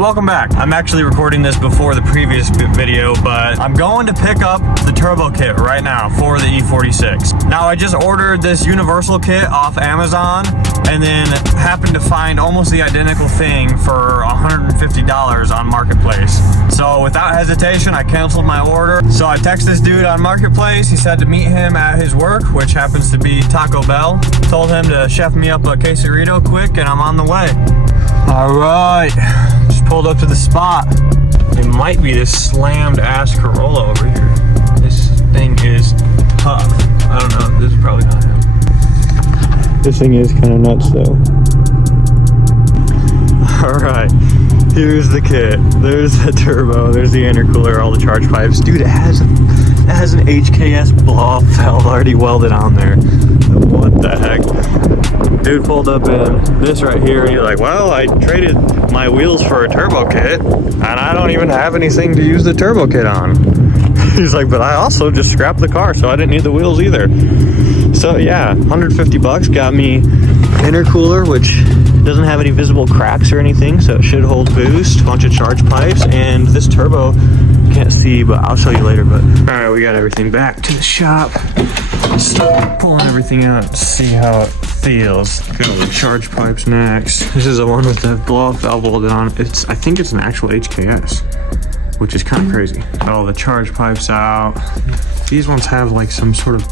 welcome back. I'm actually recording this before the previous video, but I'm going to pick up the turbo kit right now for the e46. Now, I just ordered this universal kit off Amazon and then happened to find almost the identical thing for $150 on Marketplace. So without hesitation, I canceled my order. So I texted this dude on Marketplace. He said to meet him at his work, which happens to be Taco Bell. Told him to chef me up a quesarito quick, and I'm on the way. All right, just pulled up to the spot. It might be this slammed ass Corolla over here. This thing is tough. I don't know, this is probably not him. This thing is kind of nuts though. All right, here's the kit. There's the turbo, there's the intercooler, all the charge pipes. Dude, it has an HKS blow-off valve already welded on there. What the heck? Dude pulled up in this right here and he's like, well, I traded my wheels for a turbo kit and I don't even have anything to use the turbo kit on. He's like, but I also just scrapped the car, so I didn't need the wheels either. So yeah, 150 bucks got me intercooler, which doesn't have any visible cracks or anything, so it should hold boost, a bunch of charge pipes, and this turbo, can't see, but I'll show you later. But all right, we got everything back to the shop. Start pulling everything out to see how it feels. Got all the charge pipes next. This is the one with the blow-off valve welded on. I think it's an actual HKS, which is kind of crazy. Got all the charge pipes out. These ones have like some sort of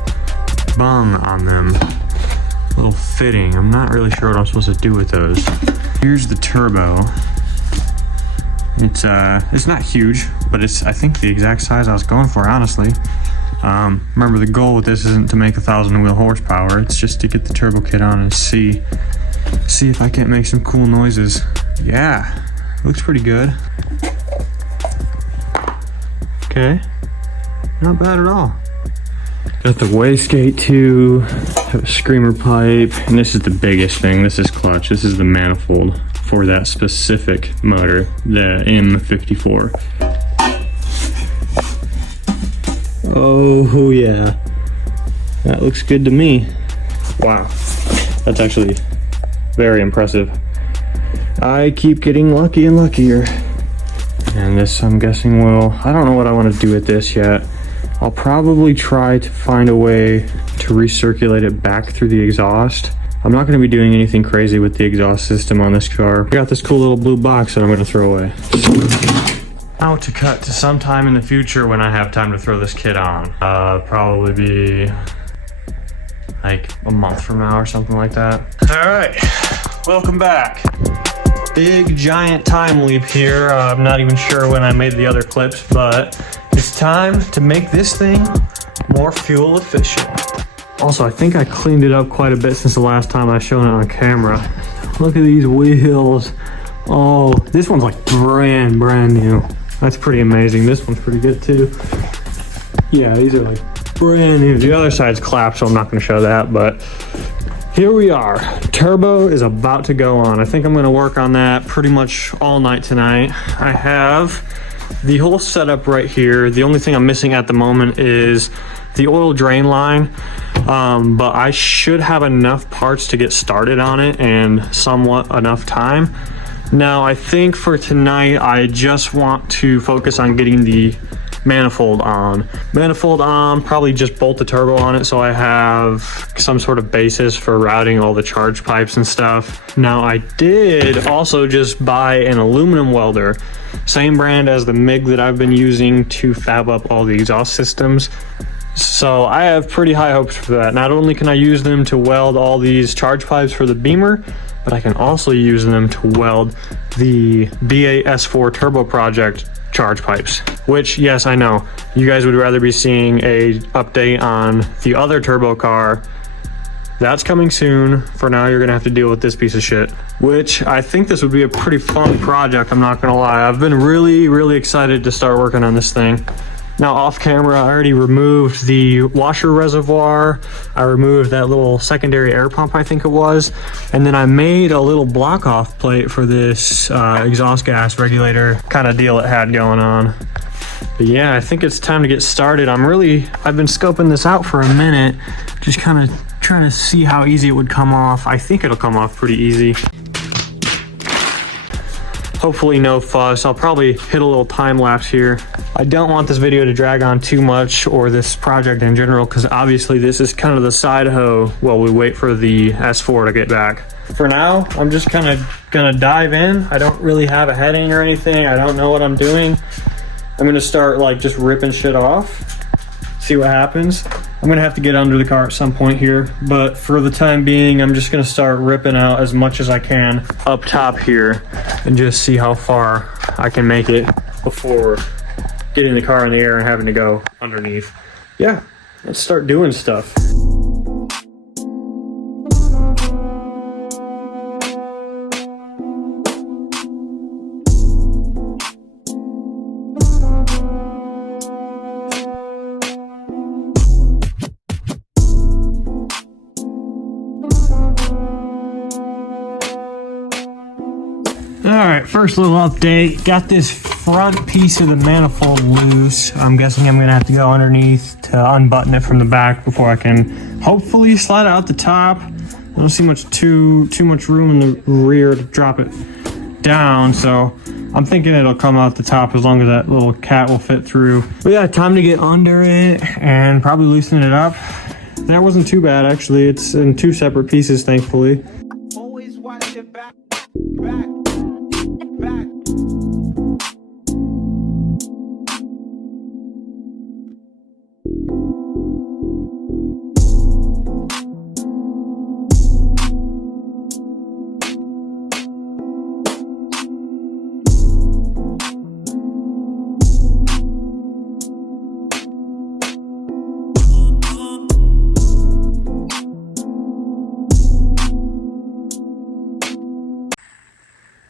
bung on them, little fitting. I'm not really sure what I'm supposed to do with those. Here's the turbo. It's not huge, but it's, I think, the exact size I was going for, honestly. Remember, the goal with this isn't to make 1,000 wheel horsepower. It's just to get the turbo kit on and see if I can't make some cool noises. Yeah, looks pretty good. Okay, not bad at all. Got the wastegate too, have a screamer pipe, and this is the biggest thing. This is clutch. This is the manifold for that specific motor, the M54. Oh yeah, that looks good to me. Wow, that's actually very impressive. I keep getting lucky and luckier. And this, I'm guessing, will, I don't know what I want to do with this yet. I'll probably try to find a way to recirculate it back through the exhaust. I'm not going to be doing anything crazy with the exhaust system on this car. I got this cool little blue box that I'm going to throw away. Now to cut to sometime in the future when I have time to throw this kit on. Probably be like a month from now or something like that. All right, welcome back. Big giant time leap here. I'm not even sure when I made the other clips, but it's time to make this thing more fuel efficient. Also, I think I cleaned it up quite a bit since the last time I showed it on camera. Look at these wheels. Oh, this one's like brand new. That's pretty amazing. This one's pretty good too. Yeah, these are like brand new. The other side's clapped, so I'm not gonna show that, but here we are. Turbo is about to go on. I think I'm gonna work on that pretty much all night tonight. I have the whole setup right here. The only thing I'm missing at the moment is the oil drain line, but I should have enough parts to get started on it and somewhat enough time. Now, I think for tonight, I just want to focus on getting the manifold on. Probably just bolt the turbo on it so I have some sort of basis for routing all the charge pipes and stuff. Now, I did also just buy an aluminum welder, same brand as the MIG that I've been using to fab up all the exhaust systems. So I have pretty high hopes for that. Not only can I use them to weld all these charge pipes for the Beamer, but I can also use them to weld the BA-S4 Turbo Project charge pipes, which, yes, I know you guys would rather be seeing a update on the other turbo car. That's coming soon. For now, you're gonna have to deal with this piece of shit, which I think this would be a pretty fun project, I'm not gonna lie. I've been really excited to start working on this thing. Now, off camera, I already removed the washer reservoir. I removed that little secondary air pump, I think it was. And then I made a little block off plate for this exhaust gas regulator kind of deal it had going on. But yeah, I think it's time to get started. I've been scoping this out for a minute, just kind of trying to see how easy it would come off. I think it'll come off pretty easy. Hopefully no fuss. I'll probably hit a little time lapse here. I don't want this video to drag on too much, or this project in general, because obviously this is kind of the side hoe while we wait for the S4 to get back. For now, I'm just kind of gonna dive in. I don't really have a heading or anything. I don't know what I'm doing. I'm gonna start like just ripping shit off, see what happens. I'm gonna have to get under the car at some point here, but for the time being, I'm just gonna start ripping out as much as I can up top here and just see how far I can make it before getting the car in the air and having to go underneath. Yeah, let's start doing stuff. Alright, first little update. Got this front piece of the manifold loose. I'm guessing I'm going to have to go underneath to unbutton it from the back before I can hopefully slide it out the top. I don't see too much room in the rear to drop it down, so I'm thinking it'll come out the top as long as that little cat will fit through. But yeah, time to get under it and probably loosen it up. That wasn't too bad, actually. It's in two separate pieces, thankfully. Always watch your back.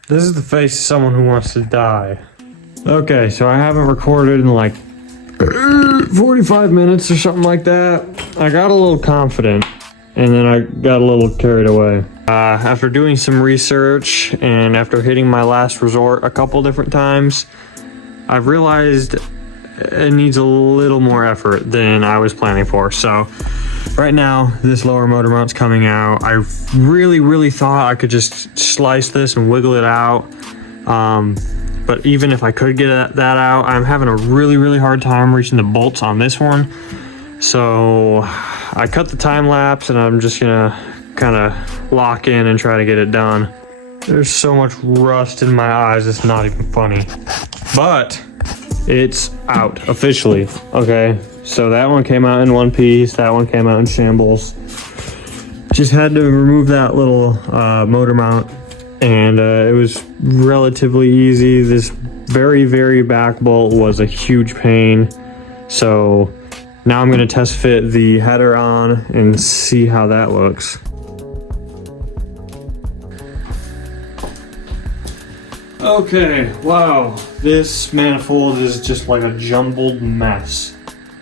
This is the face of someone who wants to die. Okay, so I haven't recorded in like 45 minutes or something like that. I got a little confident and then I got a little carried away. After doing some research and after hitting my last resort a couple different times, I've realized it needs a little more effort than I was planning for. So right now, this lower motor mount's coming out. I really thought I could just slice this and wiggle it out. But even if I could get that out, I'm having a really hard time reaching the bolts on this one. So I cut the time lapse and I'm just gonna kind of lock in and try to get it done. There's so much rust in my eyes, it's not even funny. But it's out officially, okay? So that one came out in one piece, that one came out in shambles. Just had to remove that little motor mount, and it was relatively easy. This very back bolt was a huge pain. So now I'm gonna test fit the header on and see how that looks. Okay, wow, this manifold is just like a jumbled mess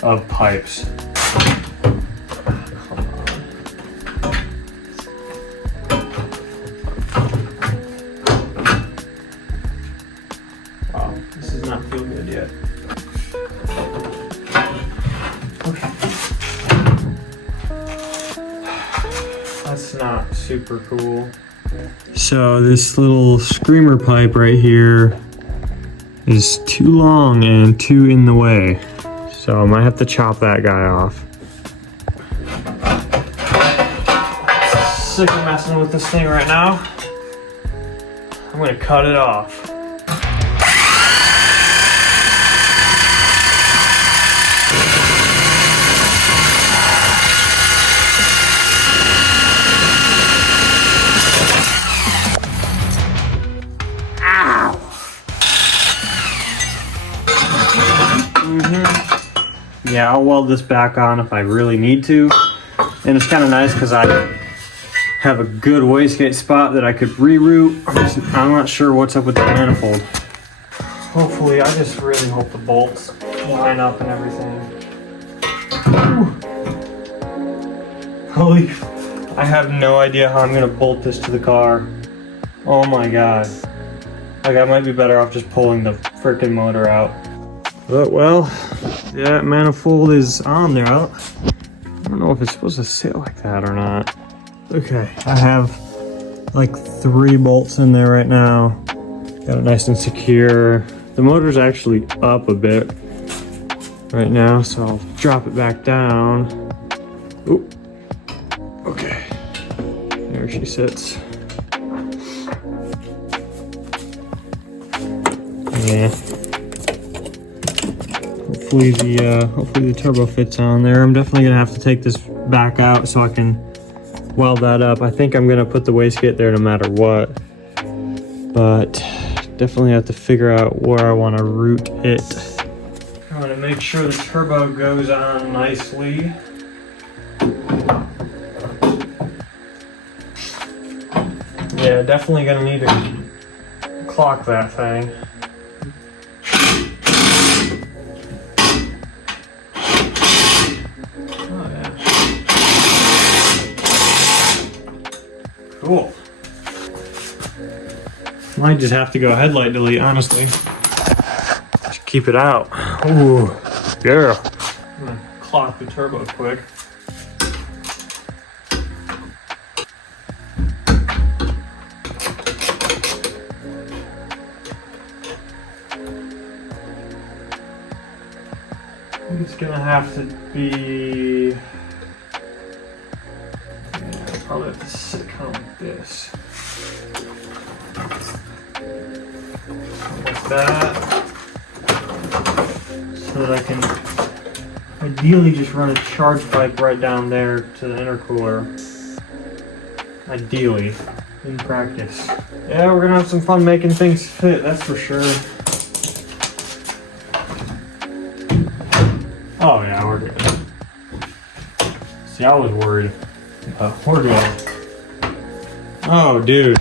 of pipes. Wow, this does not feel good yet. Okay. That's not super cool. So this little screamer pipe right here is too long and too in the way. So I might have to chop that guy off. Sick of messing with this thing right now. I'm gonna cut it off. Yeah, I'll weld this back on if I really need to. And it's kind of nice because I have a good wastegate spot that I could reroute. I'm not sure what's up with the manifold. Hopefully, I just really hope the bolts line up and everything. Holy, I have no idea how I'm gonna bolt this to the car. Oh my god. Like, I might be better off just pulling the freaking motor out. But well, yeah, manifold is on there. I don't know if it's supposed to sit like that or not. Okay, I have like 3 bolts in there right now. Got it nice and secure. The motor's actually up a bit right now, so I'll drop it back down. Oop. Okay. There she sits. Yeah. Hopefully the turbo fits on there. I'm definitely gonna have to take this back out so I can weld that up. I think I'm gonna put the wastegate there no matter what, but definitely have to figure out where I want to route it. I want to make sure the turbo goes on nicely. Yeah, definitely gonna need to clock that thing. Cool. Might just have to go headlight delete, honestly. Just keep it out. Ooh, yeah. I'm gonna clock the turbo quick. It's gonna have to be... probably have to sit kind of like this. Like that. So that I can ideally just run a charge pipe right down there to the intercooler. Ideally, in practice. Yeah, we're gonna have some fun making things fit, that's for sure. Oh yeah, we're good. See, I was worried. We're good. Oh, dude.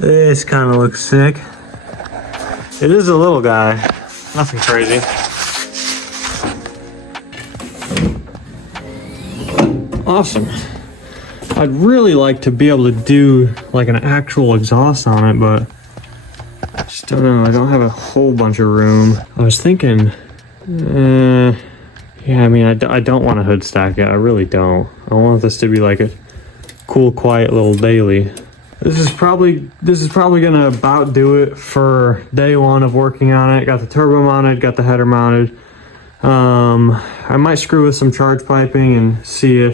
This kind of looks sick. It is a little guy. Nothing crazy. Awesome. I'd really like to be able to do like an actual exhaust on it, but I just don't know. I don't have a whole bunch of room. I was thinking, yeah, I mean, I don't want a hood stack yet. I really don't. I want this to be like a cool, quiet little daily. This is probably gonna about do it for day one of working on it. Got the turbo mounted, got the header mounted. I might screw with some charge piping and see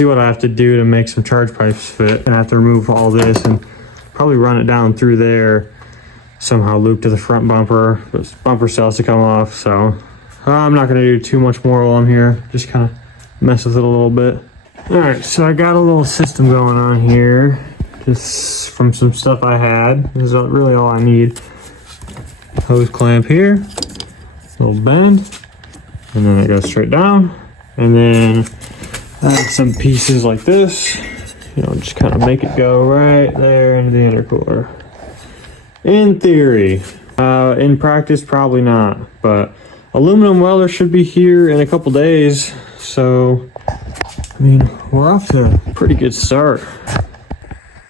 what I have to do to make some charge pipes fit. I have to remove all this and probably run it down through there. Somehow loop to the front bumper. This bumper still has to come off, so I'm not gonna do too much more while I'm here. Just kind of mess with it a little bit. All right, so I got a little system going on here, just from some stuff I had. This is really all I need. Hose clamp here, little bend, and then it goes straight down. And then add some pieces like this, you know, just kind of make it go right there into the intercooler. In theory, in practice, probably not, but aluminum welder should be here in a couple days, so I mean, we're off to a pretty good start.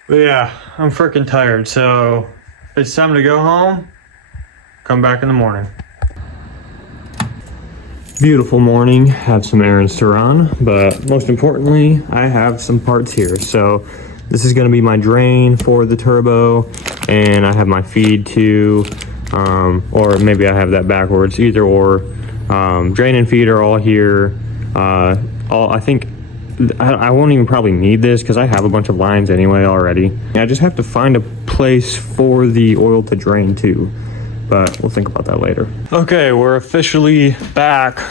But yeah, I'm freaking tired, so it's time to go home. Come back in the morning. Beautiful morning, have some errands to run, but most importantly, I have some parts here. So this is gonna be my drain for the turbo, and I have my feed too, or maybe I have that backwards, either or. Drain and feed are all here. I think I won't even probably need this because I have a bunch of lines anyway already. I just have to find a place for the oil to drain to, but we'll think about that later. Okay, we're officially back,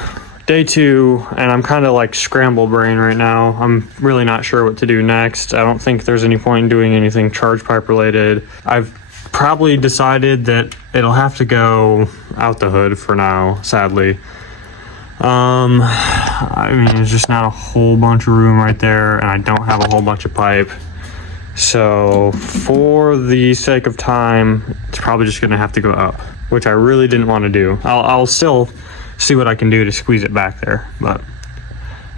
day 2, and I'm kind of like scramble brain right now. I'm really not sure what to do next. I don't think there's any point in doing anything charge pipe related. I've probably decided that it'll have to go out the hood for now, sadly. I mean, there's just not a whole bunch of room right there, and I don't have a whole bunch of pipe. So for the sake of time, it's probably just gonna have to go up, which I really didn't want to do. I'll still see what I can do to squeeze it back there, but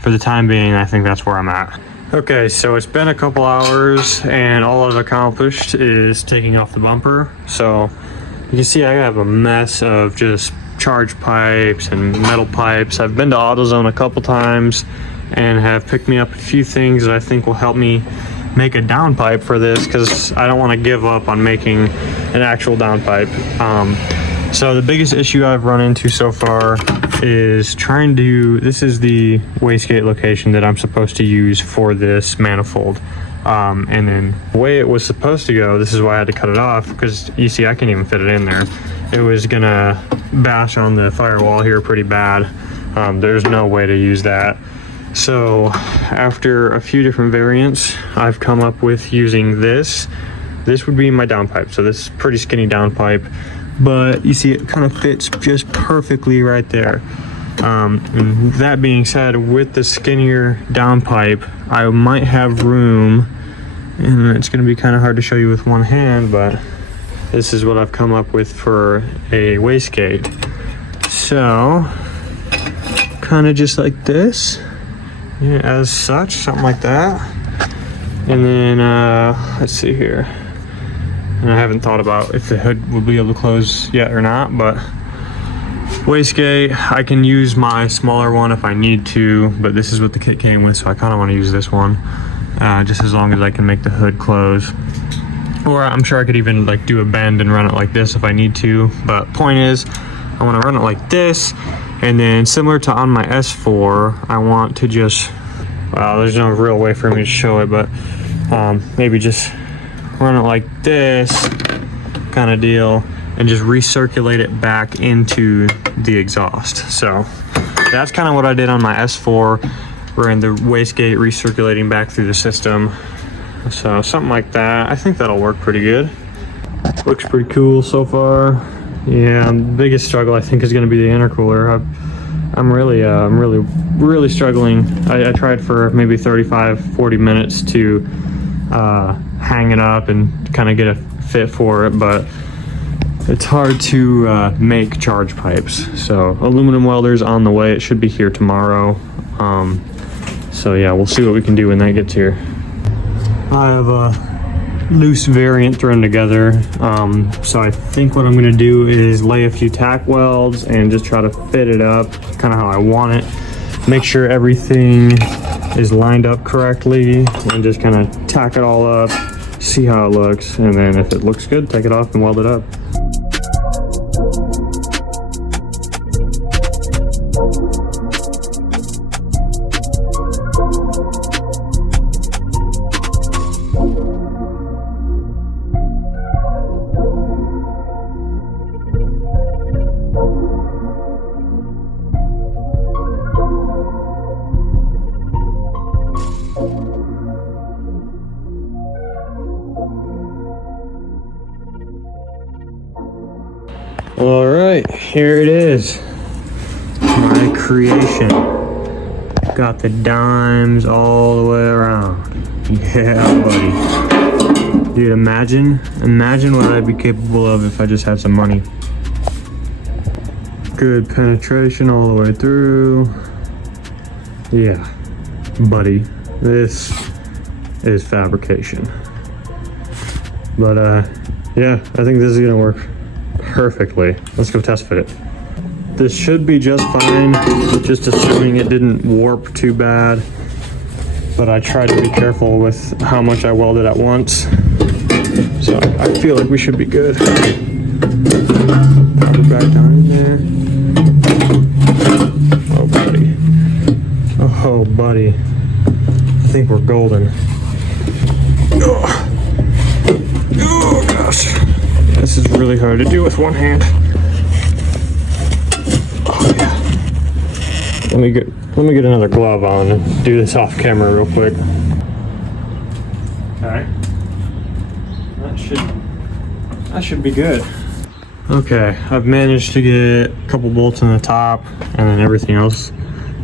for the time being, I think that's where I'm at. Okay, so it's been a couple hours, and all I've accomplished is taking off the bumper. So you can see I have a mess of just charge pipes and metal pipes. I've been to AutoZone a couple times and have picked me up a few things that I think will help me make a downpipe for this because I don't want to give up on making an actual downpipe. So the biggest issue I've run into so far is trying to, this is the wastegate location that I'm supposed to use for this manifold. And then the way it was supposed to go, this is why I had to cut it off, because you see I can't even fit it in there. It was gonna bash on the firewall here pretty bad. There's no way to use that. So after a few different variants, I've come up with using this. This would be my downpipe. So this is pretty skinny downpipe, but you see it kind of fits just perfectly right there. And that being said, with the skinnier downpipe, I might have room, and it's going to be kind of hard to show you with one hand, but this is what I've come up with for a wastegate. So kind of just like this, yeah, as such, something like that. And then let's see here, and I haven't thought about if the hood will be able to close yet or not, but wastegate, I can use my smaller one if I need to, but this is what the kit came with, so I kind of want to use this one, just as long as I can make the hood close. Or I'm sure I could even like do a bend and run it like this if I need to, but point is, I want to run it like this, and then similar to on my S4, I want to just, well, there's no real way for me to show it, but maybe just run it like this kind of deal, and just recirculate it back into the exhaust. So that's kind of what I did on my S4. Ran the wastegate recirculating back through the system. So something like that. I think that'll work pretty good. Looks pretty cool so far. Yeah, the biggest struggle I think is going to be the intercooler. I'm really struggling. I tried for maybe 35-40 minutes to hang it up and kind of get a fit for it, but it's hard to make charge pipes. So aluminum welder's on the way. It should be here tomorrow. So yeah, we'll see what we can do when that gets here. I have a loose variant thrown together. So I think what I'm gonna do is lay a few tack welds and just try to fit it up kind of how I want it. Make sure everything is lined up correctly and just kind of tack it all up, see how it looks, and then if it looks good, take it off and weld it up. All right, here it is, my creation. Got the dimes all the way around. Yeah, buddy. Dude, imagine what I'd be capable of if I just had some money. Good penetration all the way through. Yeah, buddy, this is fabrication. But yeah, I think this is gonna work perfectly. Let's go test fit it. This should be just fine, just assuming it didn't warp too bad. But I tried to be careful with how much I welded at once. So I feel like we should be good. Pop it back down in there. Oh, buddy. Oh, buddy. I think we're golden. Oh gosh. This is really hard to do with one hand. Oh, yeah. Let me get another glove on and do this off camera real quick. Okay. That should be good. Okay, I've managed to get a couple bolts in the top, and then everything else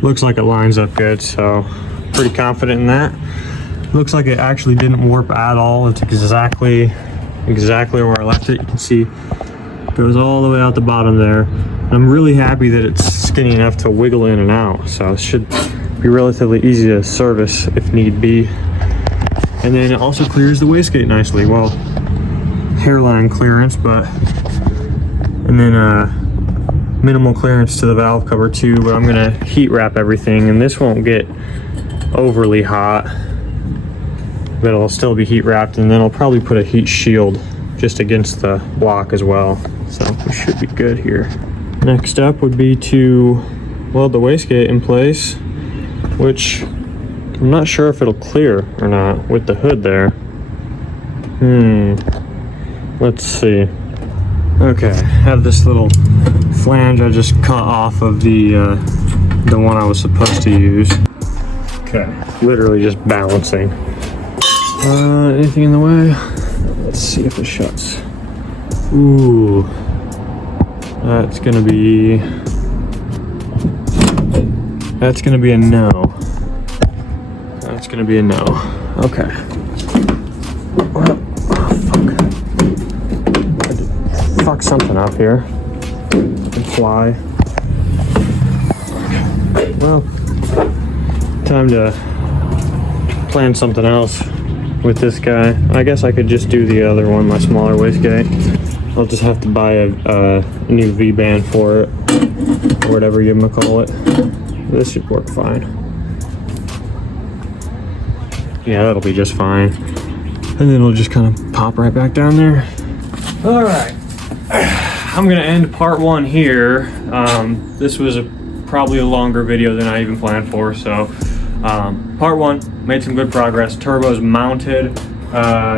looks like it lines up good, so pretty confident in that. Looks like it actually didn't warp at all. It's exactly where I left it. You can see it goes all the way out the bottom there. I'm really happy that it's skinny enough to wiggle in and out, so it should be relatively easy to service if need be. And then it also clears the wastegate nicely. Well, hairline clearance, but and then minimal clearance to the valve cover too, but I'm gonna heat wrap everything, and this won't get overly hot. but it'll still be heat wrapped, and then I'll probably put a heat shield just against the block as well. So we should be good here. Next step would be to weld the wastegate in place, which I'm not sure if it'll clear or not with the hood there. Let's see. Okay, I have this little flange I just cut off of the one I was supposed to use. Okay, literally just balancing. Anything in the way? Let's see if it shuts. Ooh, that's gonna be a no. That's gonna be a no. Okay. Well, fuck something up here. And fly. Well, time to plan something else with this guy. I guess I could just do the other one, my smaller wastegate. I'll just have to buy a new V-band for it, or whatever you gonna call it. This should work fine. Yeah, that'll be just fine. And then it'll just kind of pop right back down there. All right, I'm gonna end part 1 here. This was probably a longer video than I even planned for, so part 1, made some good progress. Turbo's mounted,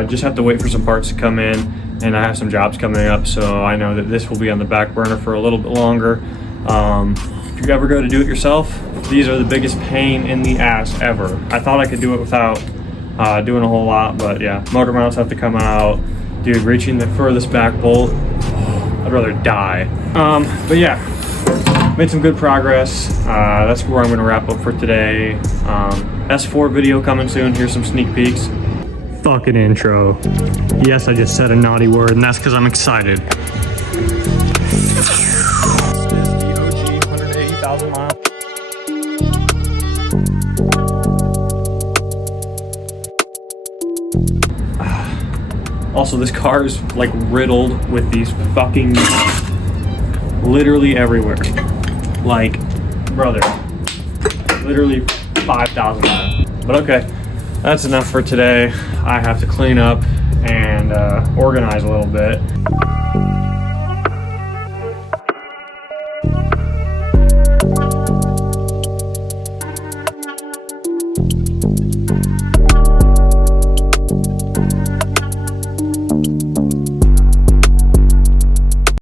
just have to wait for some parts to come in, and I have some jobs coming up, so I know that this will be on the back burner for a little bit longer. If you ever go to do it yourself, these are the biggest pain in the ass ever. I thought I could do it without doing a whole lot, but yeah, motor mounts have to come out. Dude, reaching the furthest back bolt, I'd rather die. But yeah, made some good progress. That's where I'm gonna wrap up for today. S4 video coming soon. Here's some sneak peeks. Fucking intro. Yes, I just said a naughty word, and that's because I'm excited. This is the OG 180,000 mile. Also, this car is like riddled with these fucking literally everywhere. Like, brother, literally 5,000 miles. But okay, that's enough for today. I have to clean up and organize a little bit.